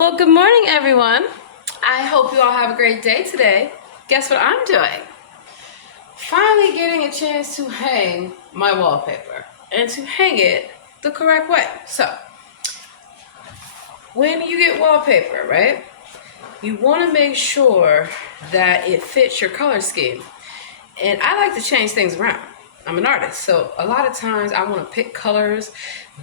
Well, good morning, everyone. I hope you all have a great day today. Guess what I'm doing? Finally getting a chance to hang my wallpaper and to hang it the correct way. So, when you get wallpaper, right, you want to make sure that it fits your color scheme. And I like to change things around. I'm an artist, so a lot of times I want to pick colors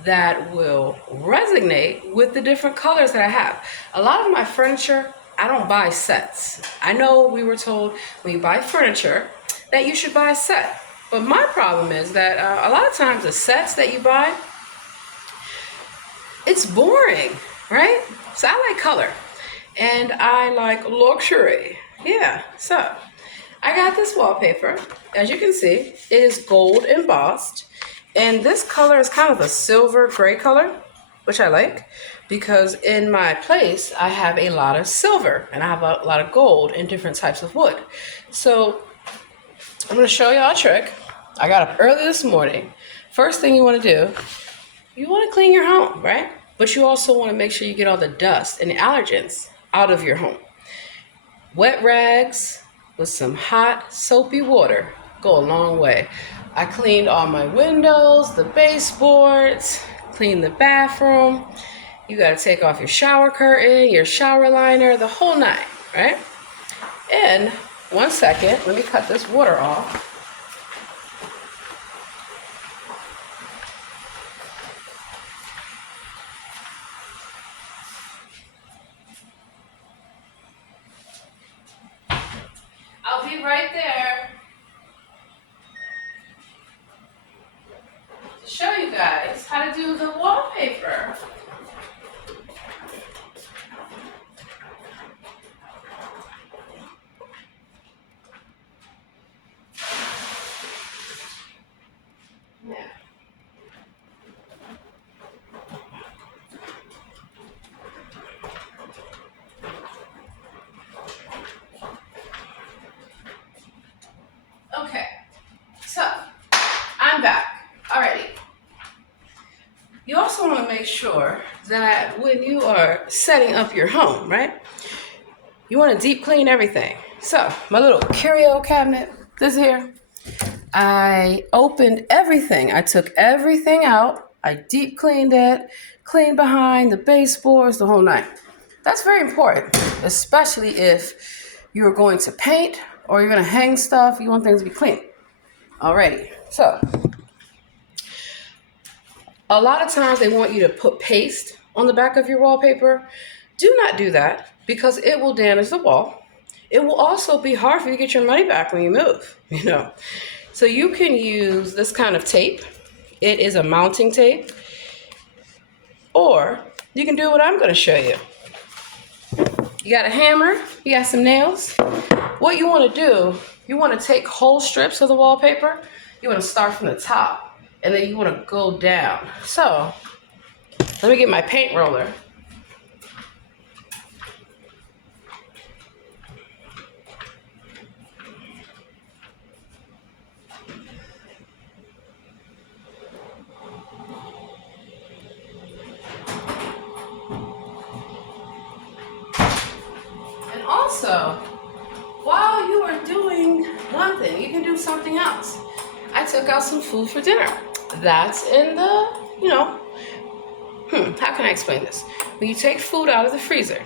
that will resonate with the different colors that I have. A lot of my furniture, I don't buy sets. I know we were told when you buy furniture that you should buy a set. But my problem is that a lot of times the sets that you buy, it's boring, right? So I like color and I like luxury. Yeah, so I got this wallpaper. As you can see, it is gold embossed. And this color is kind of a silver gray color, which I like because in my place, I have a lot of silver and I have a lot of gold in different types of wood. So I'm going to show y'all a trick. I got up early this morning. First thing you want to do, you want to clean your home, right? But you also want to make sure you get all the dust and the allergens out of your home. Wet rags with some hot soapy water go a long way. I cleaned all my windows, the baseboards, cleaned the bathroom. You got to take off your shower curtain, your shower liner, the whole nine, right? And 1 second, let me cut this water off. I'll be right there to show you guys how to do the wallpaper. Yeah. Okay, so I'm back already. You also want to make sure that when you are setting up your home, right, you want to deep clean everything. So my little curio cabinet, this here, I opened everything. I took everything out. I deep cleaned it, cleaned behind the baseboards, the whole nine. That's very important, especially if you're going to paint or you're going to hang stuff. You want things to be clean. Alrighty, so a lot of times they want you to put paste on the back of your wallpaper. Do not do that because it will damage the wall. It will also be hard for you to get your money back when you move, So you can use this kind of tape. It is a mounting tape. Or you can do what I'm going to show you. You got a hammer, you got some nails. What you want to do, you want to take whole strips of the wallpaper. You want to start from the top and then you want to go down. So let me get my paint roller. And also, while you are doing one thing, you can do something else. I took out some food for dinner. That's in the, how can I explain this? When you take food out of the freezer,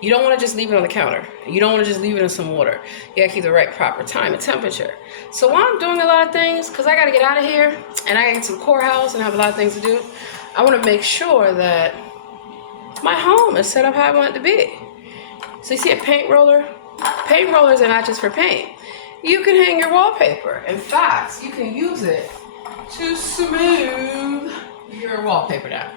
you don't want to just leave it on the counter. You don't want to just leave it in some water. You gotta keep the right proper time and temperature. So while I'm doing a lot of things, because I gotta get out of here and I gotta get to the courthouse and have a lot of things to do, I want to make sure that my home is set up how I want it to be. So you see a paint roller? Paint rollers are not just for paint. You can hang your wallpaper. In fact, you can use it to smooth your wallpaper down.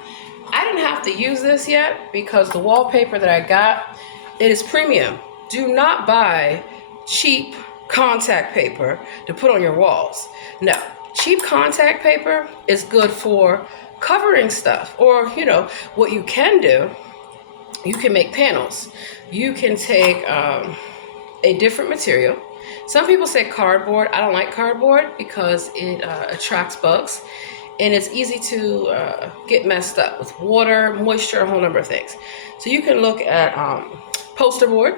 I didn't have to use this yet because the wallpaper that I got, it is premium. Do not buy cheap contact paper to put on your walls. No, cheap contact paper is good for covering stuff. Or, what you can do, you can make panels. You can take a different material. Some people say cardboard. I don't like cardboard because it attracts bugs. and it's easy to get messed up with water, moisture, a whole number of things. So you can look at poster board.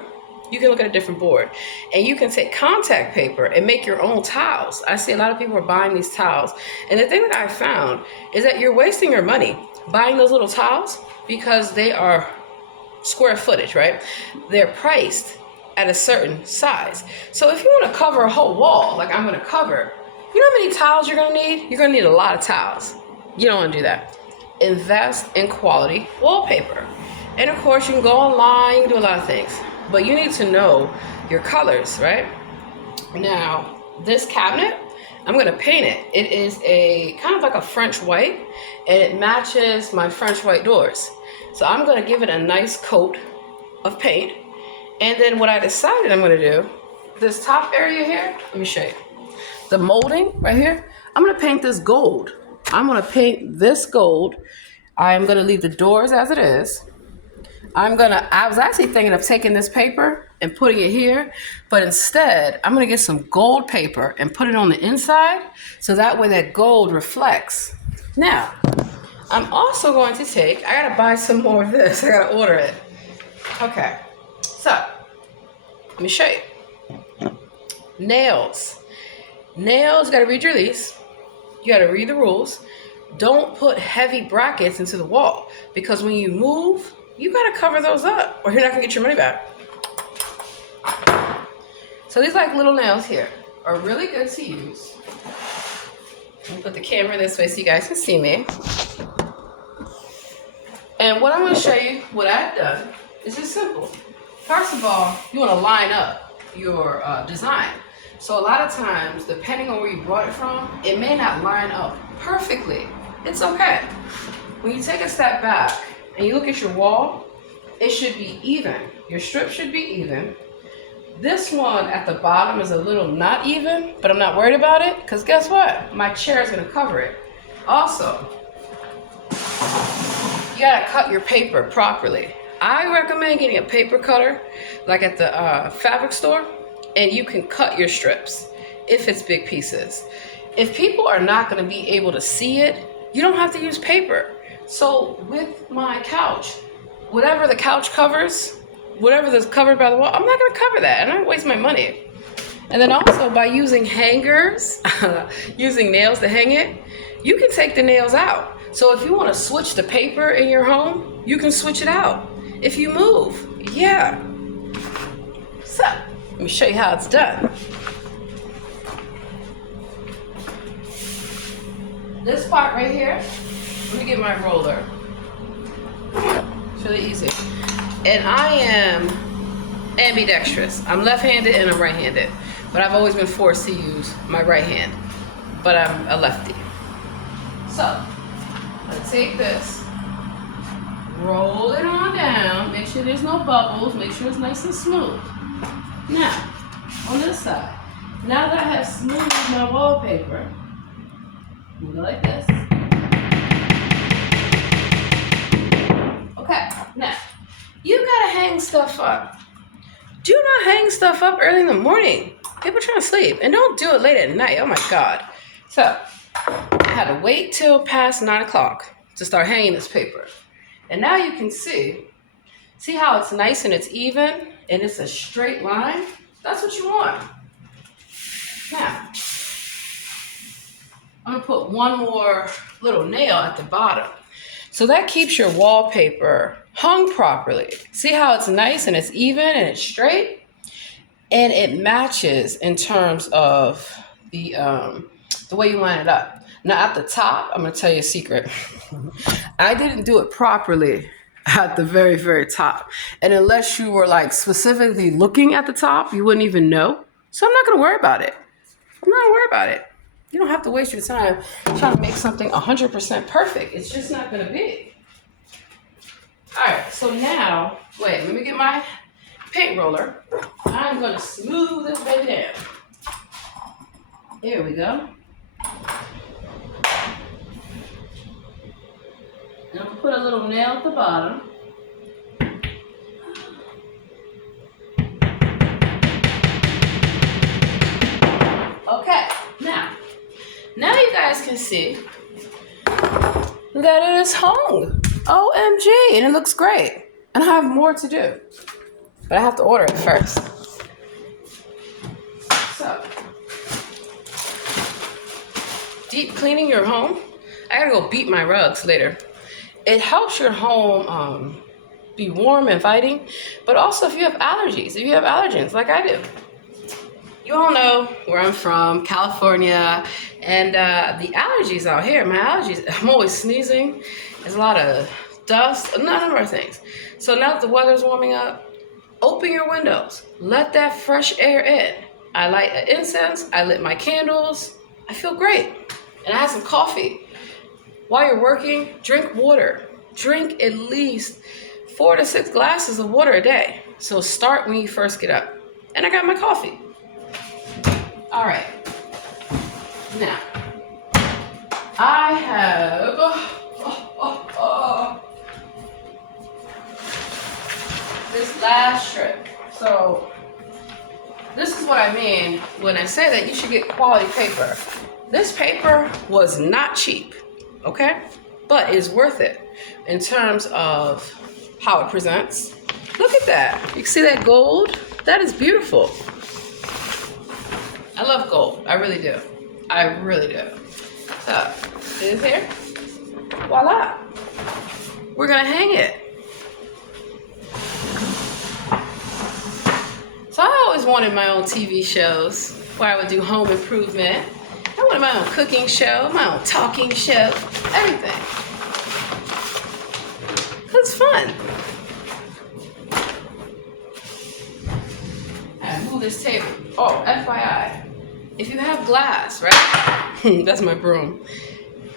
You can look at a different board, and you can take contact paper and make your own tiles. I see a lot of people are buying these tiles, and the thing that I found is that you're wasting your money buying those little tiles because they are square footage, right? They're priced at a certain size. So if you want to cover a whole wall, like I'm going to cover, you know how many tiles you're going to need? You're going to need a lot of tiles. You don't want to do that. Invest in quality wallpaper. And of course, you can go online, you can do a lot of things, but you need to know your colors, right? Now, this cabinet, I'm going to paint it. It is a kind of like a French white, and it matches my French white doors. So I'm going to give it a nice coat of paint. And then what I decided I'm going to do, this top area here, let me show you. The molding right here, I'm going to paint this gold. I'm going to paint this gold. I'm going to leave the doors as it is. I was actually thinking of taking this paper and putting it here, but instead I'm going to get some gold paper and put it on the inside so that way that gold reflects. Now, I'm also going to take, I got to buy some more of this. I got to order it. Okay, so let me show you. Nails. Nails, you got to read your lease. You got to read the rules. Don't put heavy brackets into the wall because when you move, you got to cover those up or you're not going to get your money back. So these like little nails here are really good to use. Let me put the camera this way so you guys can see me. And what I'm going to show you, what I've done, is just simple. First of all, you want to line up your design. So a lot of times, depending on where you brought it from, it may not line up perfectly. It's okay. When you take a step back and you look at your wall, it should be even. Your strip should be even. This one at the bottom is a little not even, but I'm not worried about it because guess what? My chair is going to cover it. Also, you got to cut your paper properly. I recommend getting a paper cutter like at the fabric store, and you can cut your strips if it's big pieces. If people are not going to be able to see it, you don't have to use paper. So with my couch, whatever the couch covers, whatever that's covered by the wall, I'm not going to cover that. And I waste my money. And then also by using hangers, using nails to hang it, you can take the nails out. So if you want to switch the paper in your home, you can switch it out. If you move, yeah. So let me show you how it's done. This part right here, let me get my roller. It's really easy. And I am ambidextrous. I'm left-handed and I'm right-handed. But I've always been forced to use my right hand. But I'm a lefty. So, I'm gonna take this, roll it on down, make sure there's no bubbles, make sure it's nice and smooth. Now, on this side, now that I have smoothed my wallpaper, I'm gonna go like this. Okay, now, you gotta hang stuff up. Do not hang stuff up early in the morning. People trying to sleep. And don't do it late at night. Oh my God. So, I had to wait till past 9 o'clock to start hanging this paper. And now you can see how it's nice and it's even and it's a straight line? That's what you want. Now, I'm gonna put one more little nail at the bottom. So that keeps your wallpaper hung properly. See how it's nice and it's even and it's straight? And it matches in terms of the way you line it up. Now at the top, I'm gonna tell you a secret. I didn't do it properly at the very, very top. And unless you were like specifically looking at the top, you wouldn't even know. So I'm not gonna worry about it. I'm not gonna worry about it. You don't have to waste your time trying to make something 100% perfect. It's just not gonna be. All right, so now, wait, let me get my paint roller. I'm gonna smooth this baby down. There we go. And I'm gonna put a little nail at the bottom. Okay, now you guys can see that it is hung. OMG, and it looks great. And I have more to do, but I have to order it first. So, deep cleaning your home. I gotta go beat my rugs later. It helps your home be warm and inviting, but also if you have allergies, if you have allergens like I do. You all know where I'm from, California, and the allergies out here, my allergies, I'm always sneezing. There's a lot of dust, a number of things. So now that the weather's warming up, open your windows. Let that fresh air in. I light an incense, I lit my candles. I feel great. And I had some coffee. While you're working, drink water. Drink at least 4 to 6 glasses of water a day. So start when you first get up. And I got my coffee. All right. Now, I have this last strip. So this is what I mean when I say that you should get quality paper. This paper was not cheap, okay? But it's worth it in terms of how it presents. Look at that. You can see that gold? That is beautiful. I love gold. I really do. I really do. So, it is here. Voila. We're going to hang it. So I always wanted my own TV shows where I would do home improvement. I wanted my own cooking show, my own talking show, everything. It's fun. I move this table. Oh, FYI, if you have glass, right? That's my broom.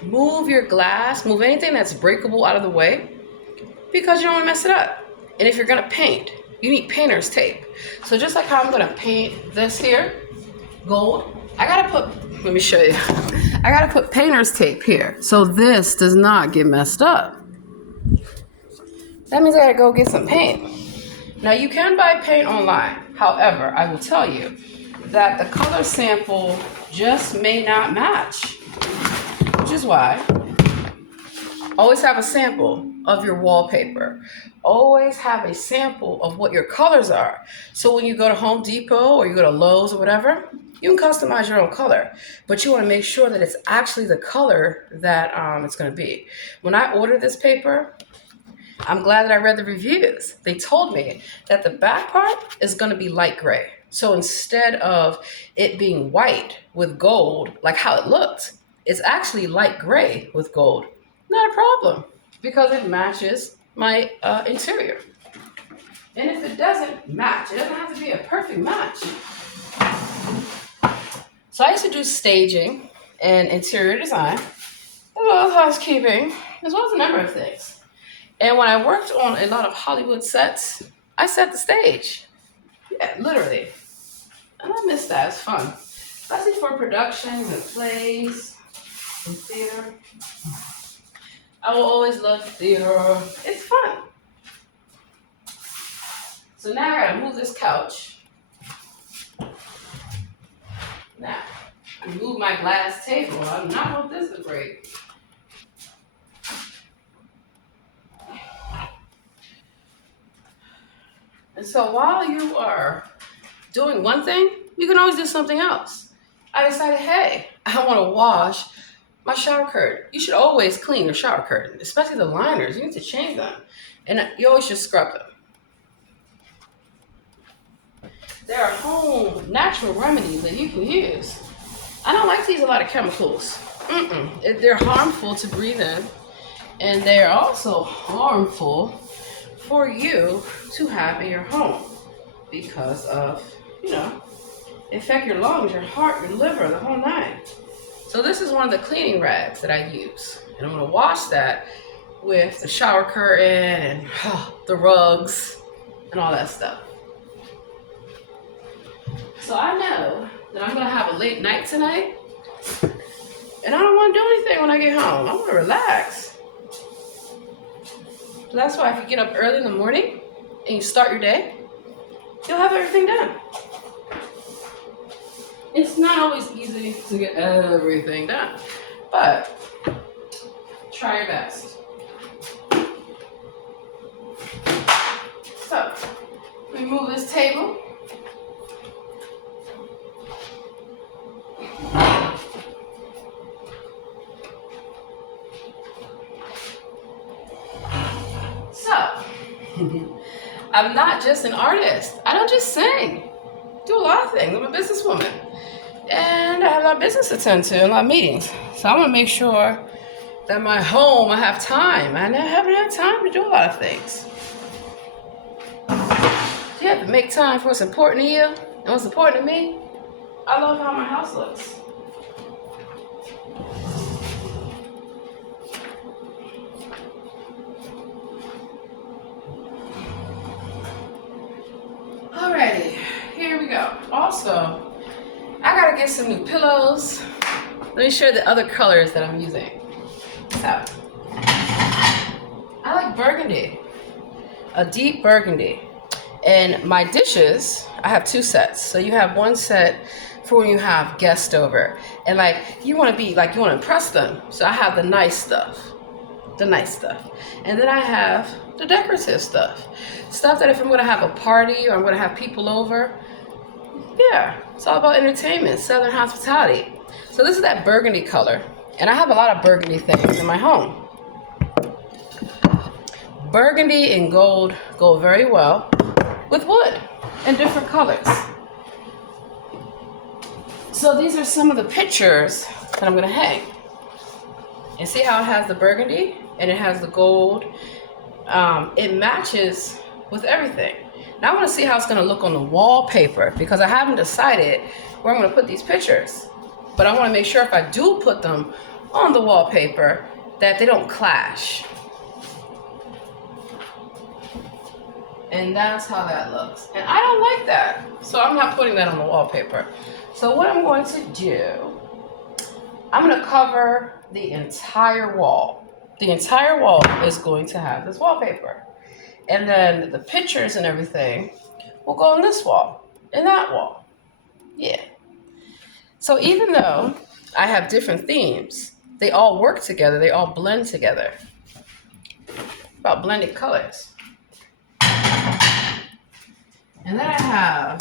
Move your glass, move anything that's breakable out of the way because you don't want to mess it up. And if you're going to paint, you need painter's tape. So just like how I'm going to paint this here, gold, I got to put, let me show you. I got to put painter's tape here so this does not get messed up. That means I got to go get some paint. Now you can buy paint online. However, I will tell you that the color sample just may not match, which is why always have a sample of your wallpaper. Always have a sample of what your colors are. So when you go to Home Depot or you go to Lowe's or whatever, you can customize your own color, but you want to make sure that it's actually the color that it's going to be. When I ordered this paper, I'm glad that I read the reviews. They told me that the back part is going to be light gray. So instead of it being white with gold, like how it looked, it's actually light gray with gold. Not a problem because it matches my interior. And if it doesn't match, it doesn't have to be a perfect match. So I used to do staging and interior design, as well as housekeeping, as well as a number of things. And when I worked on a lot of Hollywood sets, I set the stage. Yeah, literally. And I miss that. It's fun. Especially for productions and plays and theater. I will always love theater. It's fun. So now I gotta move this couch. Now, I move my glass table. I do not want this to break. And so while you are doing one thing, you can always do something else. I decided, hey, I want to wash my shower curtain. You should always clean your shower curtain, especially the liners. You need to change them. And you always should scrub them. There are home natural remedies that you can use. I don't like to use a lot of chemicals. They're harmful to breathe in. And they're also harmful for you to have in your home because of, they affect your lungs, your heart, your liver, the whole nine. So this is one of the cleaning rags that I use. And I'm going to wash that with the shower curtain and the rugs and all that stuff. So I know that I'm going to have a late night tonight. And I don't want to do anything when I get home. I want to relax. So that's why if you get up early in the morning and you start your day, you'll have everything done. It's not always easy to get everything done. But try your best. So, let me move this table. So, I'm not just an artist. I don't just sing. I do a lot of things. I'm a businesswoman. And I have a lot of business to attend to, a lot of meetings. So I want to make sure that my home, I have time. I haven't had time to do a lot of things. You have to make time for what's important to you and what's important to me. I love how my house looks. Alrighty, here we go. Also, I gotta get some new pillows. Let me show you the other colors that I'm using. So, I like burgundy, a deep burgundy. And my dishes, I have 2 sets. So you have one set for when you have guests over. And like, you want to impress them. So I have the nice stuff. And then I have the decorative stuff. Stuff that if I'm going to have a party or I'm going to have people over, yeah, it's all about entertainment, Southern hospitality. So this is that burgundy color. And I have a lot of burgundy things in my home. Burgundy and gold go very well with wood in different colors. So these are some of the pictures that I'm going to hang. And see how it has the burgundy and it has the gold. It matches with everything. Now I want to see how it's going to look on the wallpaper because I haven't decided where I'm going to put these pictures. But I want to make sure if I do put them on the wallpaper that they don't clash. And that's how that looks. And I don't like that. So I'm not putting that on the wallpaper. So what I'm going to do, I'm going to cover the entire wall. The entire wall is going to have this wallpaper. And then the pictures and everything will go on this wall and that wall. Yeah. So even though I have different themes, they all work together. They all blend together. About blending colors. And then I have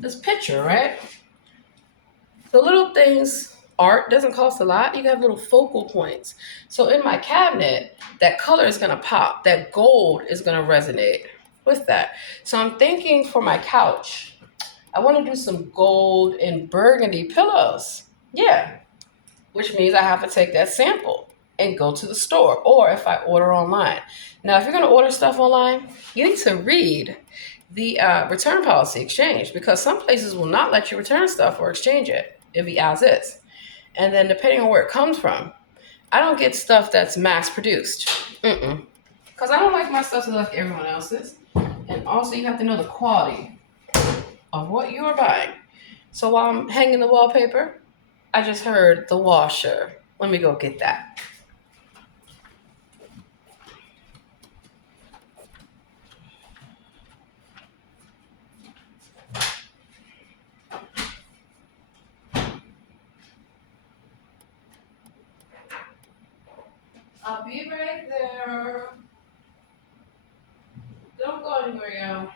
this picture, right? The little things, art doesn't cost a lot. You can have little focal points. So in my cabinet, that color is going to pop. That gold is going to resonate with that. So I'm thinking for my couch, I want to do some gold and burgundy pillows. Yeah. Which means I have to take that sample and go to the store. Or if I order online. Now, if you're going to order stuff online, you need to read the return policy exchange because some places will not let you return stuff or exchange it. It'll be as is. And then depending on where it comes from, I don't get stuff that's mass produced. Because I don't like my stuff to look like everyone else's. And also you have to know the quality of what you are buying. So while I'm hanging the wallpaper, I just heard the washer. Let me go get that. I'll be right there. Don't go anywhere, y'all.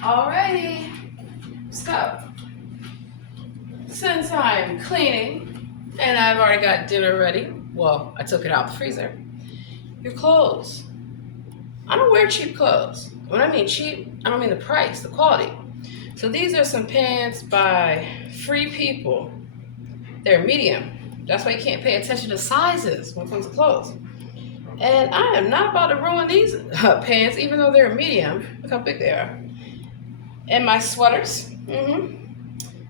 Alrighty. So, since I'm cleaning and I've already got dinner ready, well, I took it out the freezer. Your clothes. I don't wear cheap clothes. When I mean cheap, I don't mean the price, the quality. So these are some pants by Free People. They're medium. That's why you can't pay attention to sizes when it comes to clothes. And I am not about to ruin these pants, even though they're medium. Look how big they are. And my sweaters. I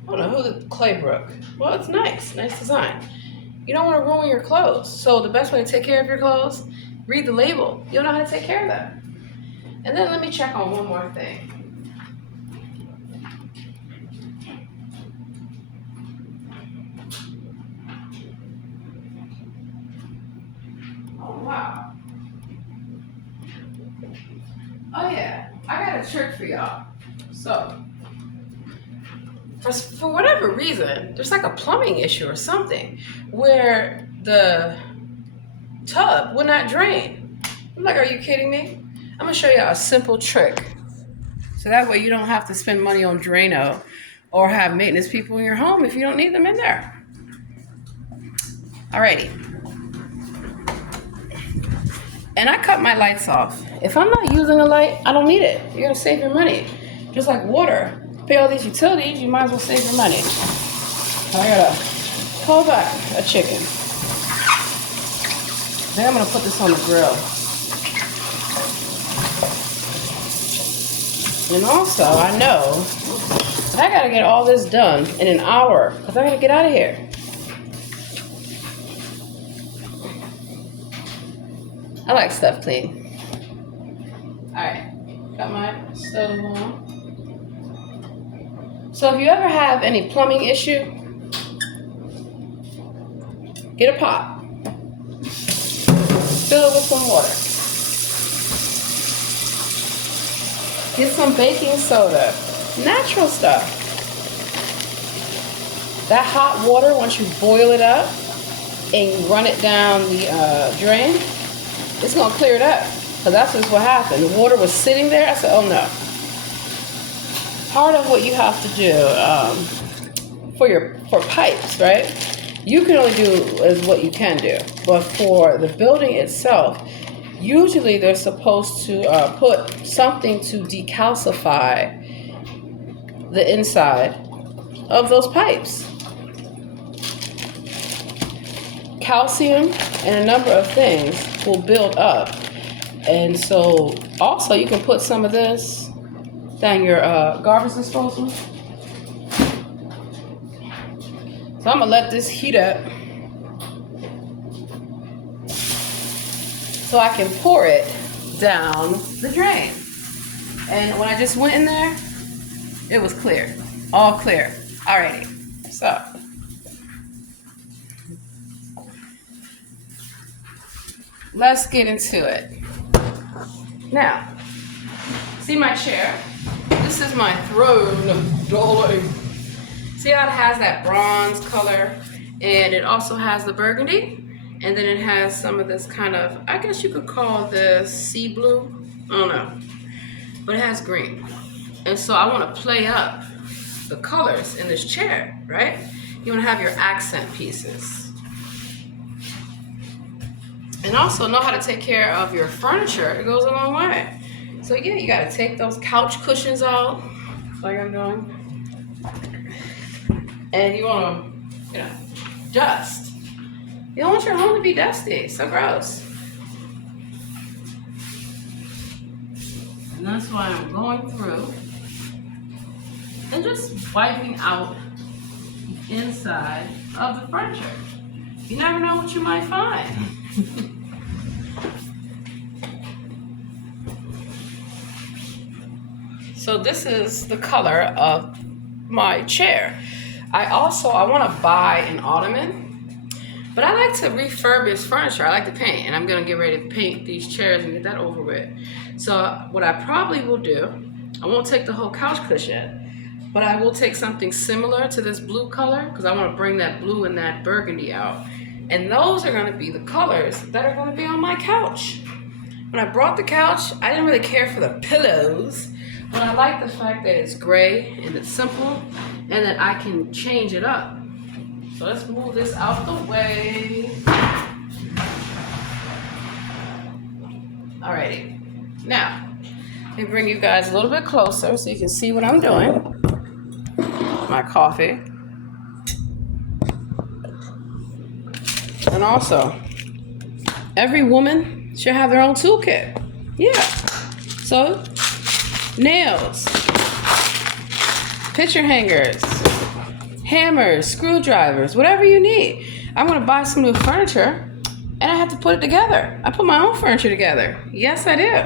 don't know who the Claybrook. Well, it's nice. Nice design. You don't want to ruin your clothes. So the best way to take care of your clothes, read the label. You'll know how to take care of them. And then let me check on one more thing. Oh, wow. Oh, yeah. I got a trick for y'all. So, for whatever reason, there's like a plumbing issue or something where the tub will not drain. I'm like, are you kidding me? I'm gonna show you a simple trick. So that way you don't have to spend money on Drano or have maintenance people in your home if you don't need them in there. Alrighty. And I cut my lights off. If I'm not using a light, I don't need it. You're gonna save your money. Just like water. Pay all these utilities, you might as well save your money. I gotta pull back a chicken. Then I'm gonna put this on the grill. And also, I know that I gotta get all this done in an hour because I gotta get out of here. I like stuff clean. Alright, got my stove on. So if you ever have any plumbing issue, get a pot. Fill it with some water. Get some baking soda. Natural stuff. That hot water, once you boil it up and you run it down the drain, it's going to clear it up. So that's just what happened. The water was sitting there. I said, oh no. Part of what you have to do for pipes, right? You can only do is what you can do. But for the building itself, usually they're supposed to put something to decalcify the inside of those pipes. Calcium and a number of things will build up. And so also you can put some of this down your garbage disposal. So I'm gonna let this heat up so I can pour it down the drain. And when I just went in there, it was clear, all clear. Alrighty, so let's get into it. Now, see my chair? This is my throne, darling. See how it has that bronze color, and it also has the burgundy, and then it has some of this kind of, I guess you could call this sea blue, I don't know, but it has green. And so I want to play up the colors in this chair, right? You want to have your accent pieces. And also know how to take care of your furniture. It goes a long way. So yeah, you got to take those couch cushions out, like I'm doing. And you want to, dust. You don't want your home to be dusty. It's so gross. And that's why I'm going through and just wiping out the inside of the furniture. You never know what you might find. So this is the color of my chair. I want to buy an ottoman, but I like to refurbish furniture. I like to paint, and I'm going to get ready to paint these chairs and get that over with. So what I probably will do, I won't take the whole couch cushion, but I will take something similar to this blue color because I want to bring that blue and that burgundy out. And those are going to be the colors that are going to be on my couch. When I brought the couch, I didn't really care for the pillows, but I like the fact that it's gray and it's simple and that I can change it up. So let's move this out the way. Alrighty. Now, let me bring you guys a little bit closer so you can see what I'm doing. My coffee. And also, every woman should have their own toolkit. Yeah. So, nails, picture hangers, hammers, screwdrivers, whatever you need. I'm going to buy some new furniture and I have to put it together. I put my own furniture together. Yes, I do.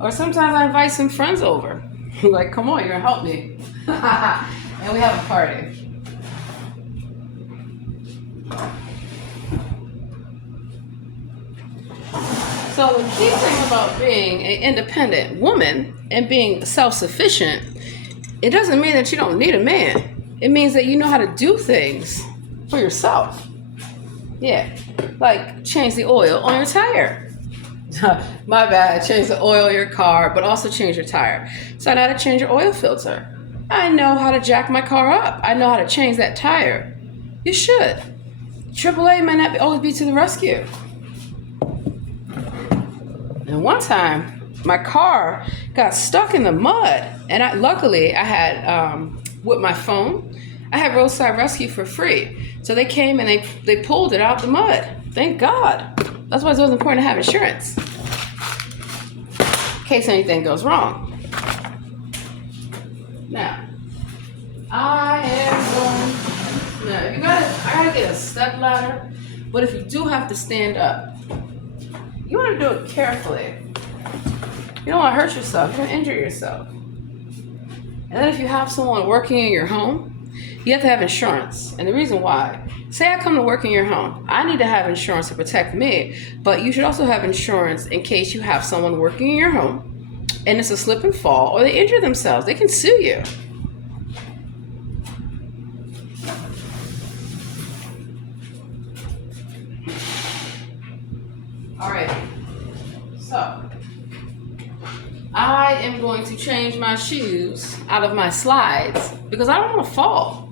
Or sometimes I invite some friends over. Like, come on, you're going to help me. And we have a party. So the key thing about being an independent woman and being self-sufficient, it doesn't mean that you don't need a man. It means that you know how to do things for yourself. Yeah, like change the oil on your tire. My bad, change the oil in your car, but also change your tire. So I know how to change your oil filter. I know how to jack my car up. I know how to change that tire. You should. AAA might not always be to the rescue. And one time, my car got stuck in the mud, and luckily I had, with my phone, I had roadside rescue for free. So they came and they pulled it out the mud. Thank God. That's why it's always important to have insurance in case anything goes wrong. Now, I gotta get a step ladder, but if you do have to stand up, you want to do it carefully. You don't want to hurt yourself. You're going to injure yourself. And then if you have someone working in your home, you have to have insurance. And the reason why, say I come to work in your home, I need to have insurance to protect me, but you should also have insurance in case you have someone working in your home and it's a slip and fall or they injure themselves. They can sue you. All right, so I am going to change my shoes out of my slides because I don't want to fall.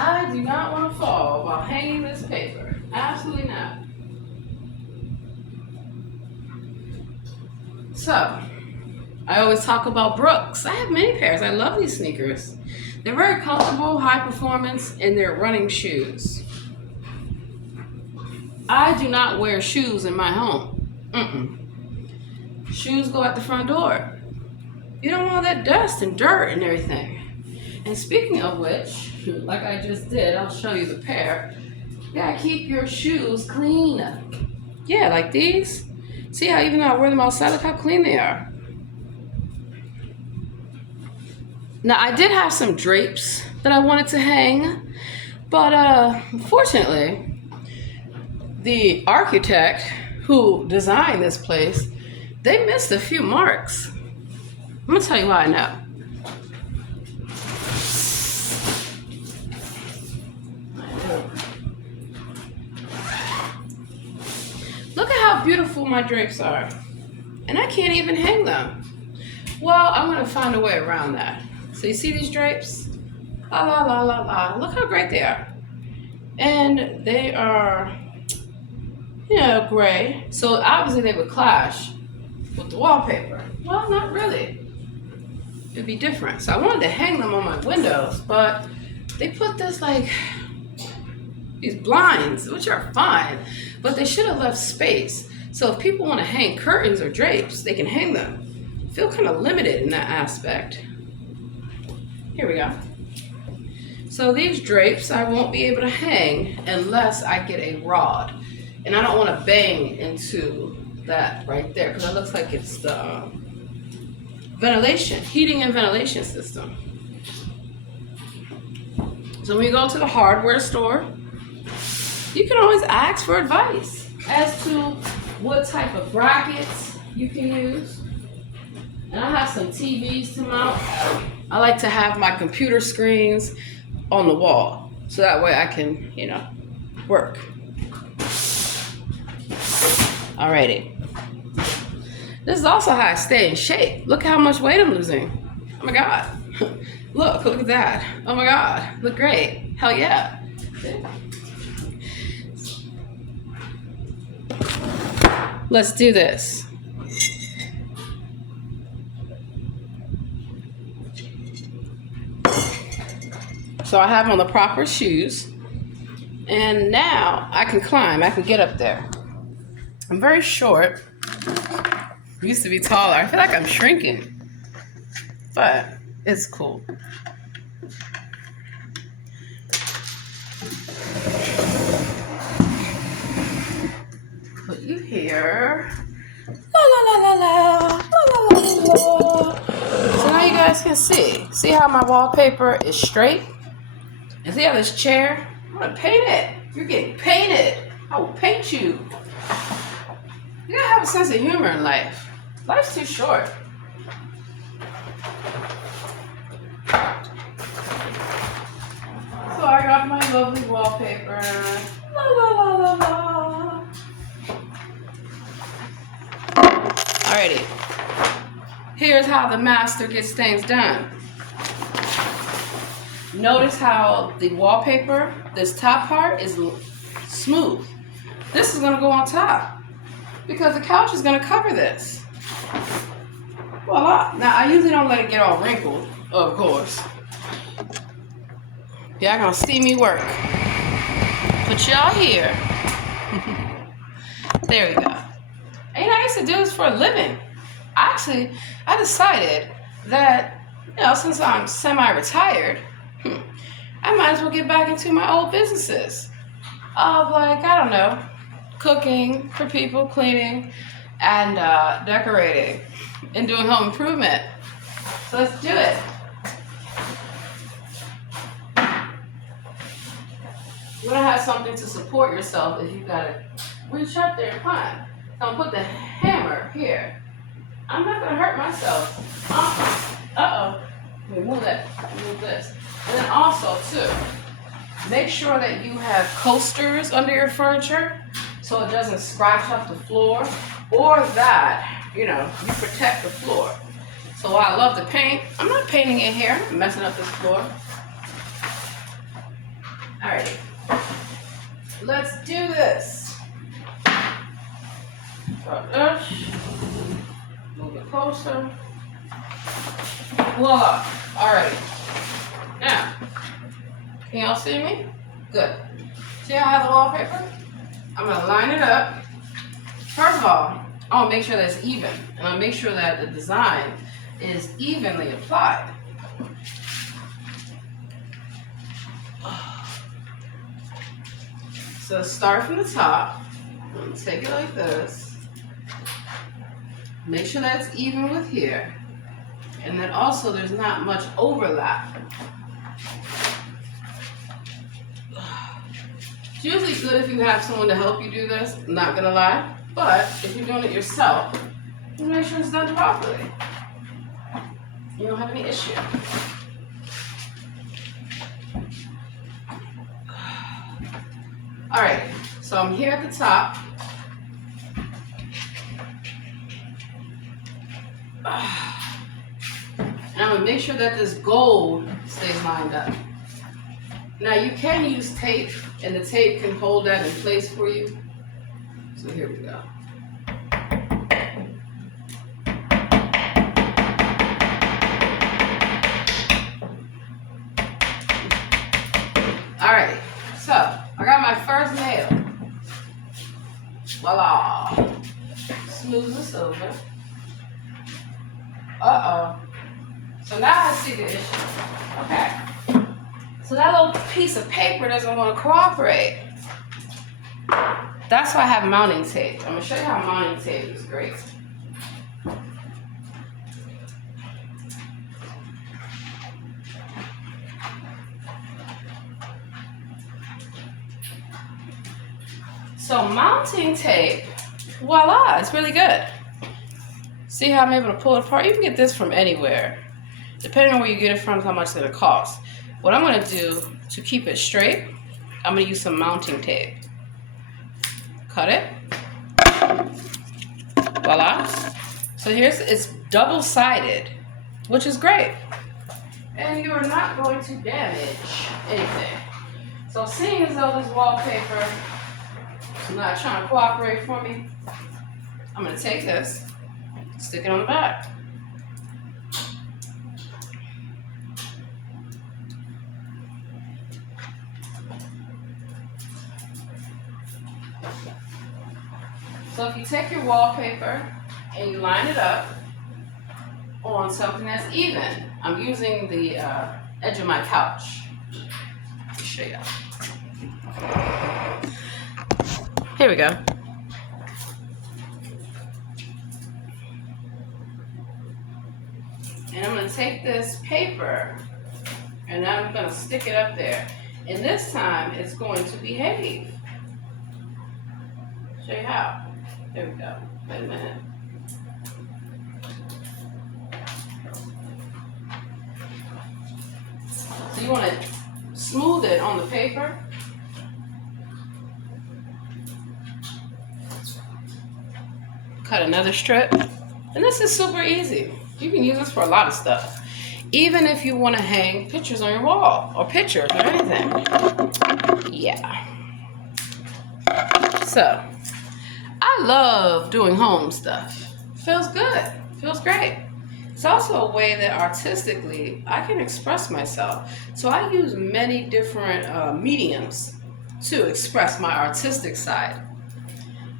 I do not want to fall while hanging this paper. Absolutely not. So, I always talk about Brooks. I have many pairs. I love these sneakers. They're very comfortable, high performance, and they're running shoes. I do not wear shoes in my home. Shoes go out the front door. You don't want all that dust and dirt and everything. And speaking of which, like I just did, I'll show you the pair. You gotta keep your shoes clean. Yeah, like these. See how even though I wear them outside, look how clean they are. Now I did have some drapes that I wanted to hang, but unfortunately, the architect who designed this place, they missed a few marks. I'm gonna tell you why I know. Look at how beautiful my drapes are. And I can't even hang them. Well, I'm gonna find a way around that. So you see these drapes? La la la la la. Look how great they are. And they are, gray. So obviously they would clash with the wallpaper. Well, not really. It'd be different. So I wanted to hang them on my windows, but they put these blinds, which are fine, but they should have left space. So if people want to hang curtains or drapes, they can hang them. I feel kind of limited in that aspect. Here we go. So these drapes I won't be able to hang unless I get a rod. And I don't want to bang into that right there because it looks like it's the ventilation, heating and ventilation system. So when you go to the hardware store, you can always ask for advice as to what type of brackets you can use. And I have some TVs to mount. I like to have my computer screens on the wall so that way I can, work. Alrighty. This is also how I stay in shape. Look how much weight I'm losing. Oh my God. Look at that. Oh my God, look great. Hell yeah. Let's do this. So I have on the proper shoes, and now I can climb. I can get up there. I'm very short. I used to be taller. I feel like I'm shrinking, but it's cool. Put you here. La la la la la. La la la la. So now you guys can see. See how my wallpaper is straight? And see how this chair? I'm gonna paint it. You're getting painted. I will paint you. You gotta have a sense of humor in life. Life's too short. So I got my lovely wallpaper. La la la la la. Alrighty. Here's how the master gets things done. Notice how the wallpaper, this top part, is smooth. This is gonna go on top because the couch is gonna cover this. Voila. Now I usually don't let it get all wrinkled, of course. Y'all gonna see me work. Put y'all here. There we go. And I used to do this for a living. Actually, I decided that, since I'm semi-retired, I might as well get back into my old businesses of, like, I don't know, cooking for people, cleaning, and decorating, and doing home improvement. So let's do it. You want to have something to support yourself if you gotta reach up there and climb. So I'm gonna put the hammer here. I'm not gonna hurt myself. Uh-oh. Let me move that. Move this. And then also, too, make sure that you have coasters under your furniture so it doesn't scratch up the floor, or that, you protect the floor. So while I love to paint, I'm not painting it here. I'm messing up this floor. Alrighty. Let's do this. Move it closer. Voila. Alrighty. Now, can y'all see me? Good. See how I have the wallpaper? I'm going to line it up. First of all, I want to make sure that it's even. And I'll make sure that the design is evenly applied. So start from the top. Take it like this. Make sure that it's even with here. And then also there's not much overlap. It's usually good if you have someone to help you do this, not gonna lie. But if you're doing it yourself, you make sure it's done properly. You don't have any issue. Alright, so I'm here at the top. And I'm gonna make sure that this gold stays lined up. Now you can use tape, and the tape can hold that in place for you. So here we go. Alright, so I got my first nail. Voila. Smooth this over. Uh-oh. So now I see the issue. Okay. So that little piece of paper doesn't want to cooperate. That's why I have mounting tape. I'm going to show you how mounting tape is great. So mounting tape, voila, it's really good. See how I'm able to pull it apart? You can get this from anywhere. Depending on where you get it from, how much it's going to cost. What I'm going to do to keep it straight, I'm going to use some mounting tape. Cut it. Voila. So it's double-sided, which is great. and you're not going to damage anything. So seeing as though this wallpaper is not trying to cooperate for me, I'm going to take this, stick it on the back. So if you take your wallpaper and you line it up on something that's even, I'm using the edge of my couch. Let me show you. Here we go. And I'm going to take this paper and I'm going to stick it up there. And this time it's going to behave. Show you how. There we go. Wait a minute. So you want to smooth it on the paper. Cut another strip. And this is super easy. You can use this for a lot of stuff. Even if you want to hang pictures on your wall or pictures or anything. Yeah. So, I love doing home stuff. Feels good. Feels great. It's also a way that artistically I can express myself. So I use many different mediums to express my artistic side.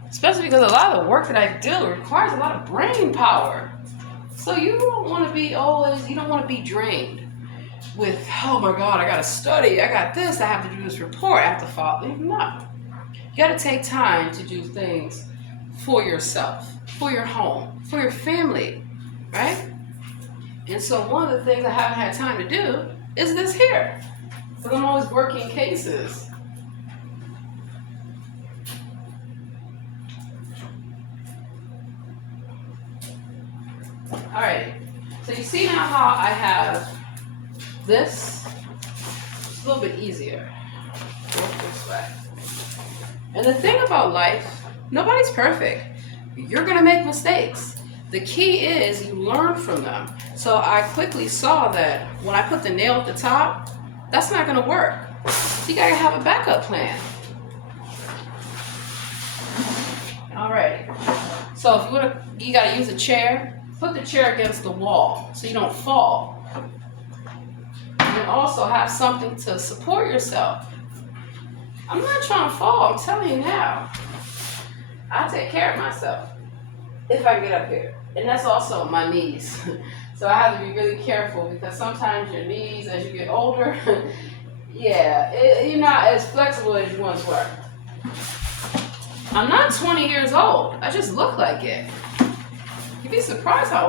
Especially because a lot of the work that I do requires a lot of brain power. So you don't want to be always, you don't want to be drained with, oh my God, I got to study, I got this, I have to do this report, I have to follow. No. You got to take time to do things for yourself, for your home, for your family, right? And so one of the things I haven't had time to do is this here. Because I'm always working cases. Alright, so you see now how I have this? It's a little bit easier. Work this way. And the thing about life, nobody's perfect. You're going to make mistakes. The key is you learn from them. So I quickly saw that when I put the nail at the top, that's not going to work. You got to have a backup plan. Alright, so if you got to use a chair. Put the chair against the wall so you don't fall. And also have something to support yourself. I'm not trying to fall, I'm telling you now. I take care of myself if I get up here. And that's also my knees. So I have to be really careful because sometimes your knees, as you get older, yeah, you're not as flexible as you once were. I'm not 20 years old. I just look like it. You'd be surprised how